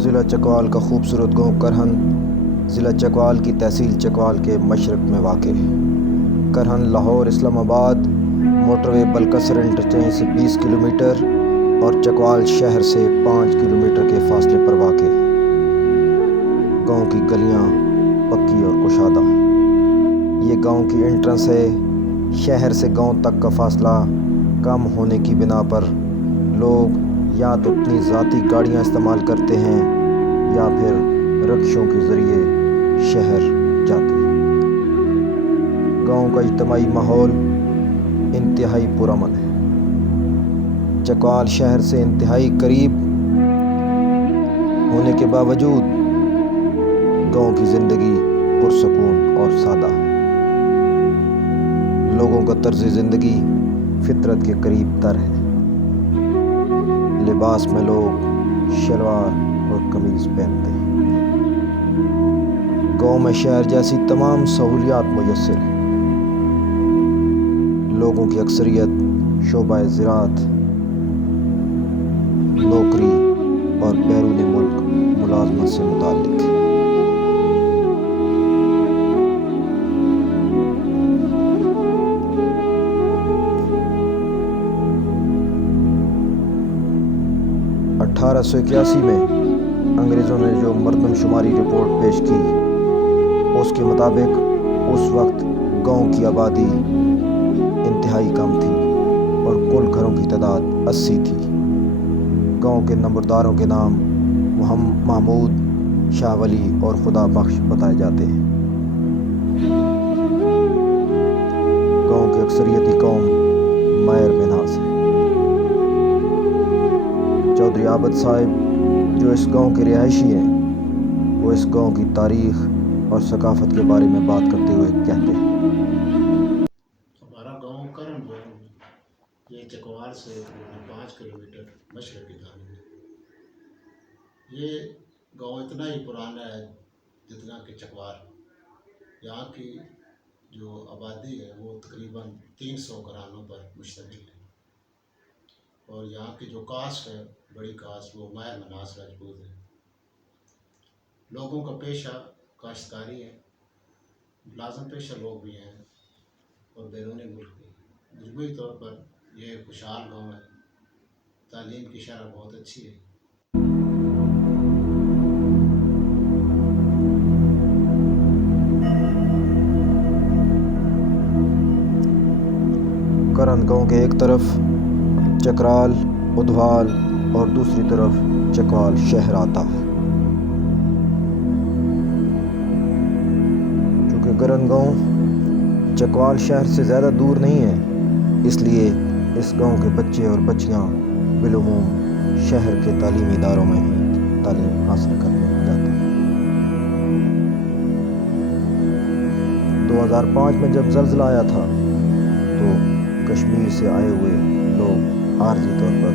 ضلع چکوال کا خوبصورت گاؤں کرہن ضلع چکوال کی تحصیل چکوال کے مشرق میں واقع ہے۔ کرہن لاہور اسلام آباد موٹر وے بلکسر انٹرچینج سے 20 کلومیٹر اور چکوال شہر سے 5 کلومیٹر کے فاصلے پر واقع ہے۔ گاؤں کی گلیاں پکی اور کشادہ ہیں۔ یہ گاؤں کی انٹرنس ہے۔ شہر سے گاؤں تک کا فاصلہ کم ہونے کی بنا پر لوگ یا تو اپنی ذاتی گاڑیاں استعمال کرتے ہیں یا پھر رکشوں کے ذریعے شہر جاتے ہیں۔ گاؤں کا اجتماعی ماحول انتہائی پرامن ہے۔ چکوال شہر سے انتہائی قریب ہونے کے باوجود گاؤں کی زندگی پرسکون اور سادہ ہے۔ لوگوں کا طرز زندگی فطرت کے قریب تر ہے۔ لباس میں لوگ شلوار اور قمیض پہنتے ہیں۔ گاؤں میں شہر جیسی تمام سہولیات میسر ہیں۔ لوگوں کی اکثریت شعبہ زراعت، نوکری اور بیرون ملک ملازمت سے متعلق ہے۔ اٹھارہ سو 81 میں انگریزوں نے جو مردم شماری رپورٹ پیش کی، اس کے مطابق اس وقت گاؤں کی آبادی انتہائی کم تھی اور کل گھروں کی تعداد 80 تھی۔ گاؤں کے نمبرداروں کے نام محمود، شاہ ولی اور خدا بخش بتائے جاتے ہیں۔ گاؤں کی اکثریتی قوم میر مناس ہے۔ چودھری عابد صاحب جو اس گاؤں کے رہائشی ہیں، وہ اس گاؤں کی تاریخ اور ثقافت کے بارے میں بات کرتے ہوئے کہتے ہیں۔ ہمارا گاؤں کرہن جو ہے یہ چکوال سے 5 کلومیٹر مشرقی جانب ہے۔ یہ گاؤں اتنا ہی پرانا ہے جتنا کہ چکوال۔ یہاں کی جو آبادی ہے وہ تقریباً 300 گھرانوں پر مشتمل ہے، اور یہاں کی جو کاسٹ ہے، بڑی کاسٹ، وہ میر مناس راجپوت ہے۔ لوگوں کا پیشہ کاشتکاری ہے، ملازم پیشہ لوگ بھی ہیں اور بیرون ملک بھی۔ مجموعی طور پر یہ خوشحال گاؤں ہے۔ تعلیم کی شرح بہت اچھی ہے۔ کرہن گاؤں کے ایک طرف چکرال، ادھوال اور دوسری طرف چکوال شہر آتا ہے۔ چونکہ کرہن گاؤں چکوال شہر سے زیادہ دور نہیں ہے، اس لیے اس گاؤں کے بچے اور بچیاں بالعموم شہر کے تعلیمی اداروں میں ہی تعلیم حاصل کرنے جاتے ہیں۔ 2005 میں جب زلزلہ آیا تھا تو کشمیر سے آئے ہوئے لوگ عارضی طور پر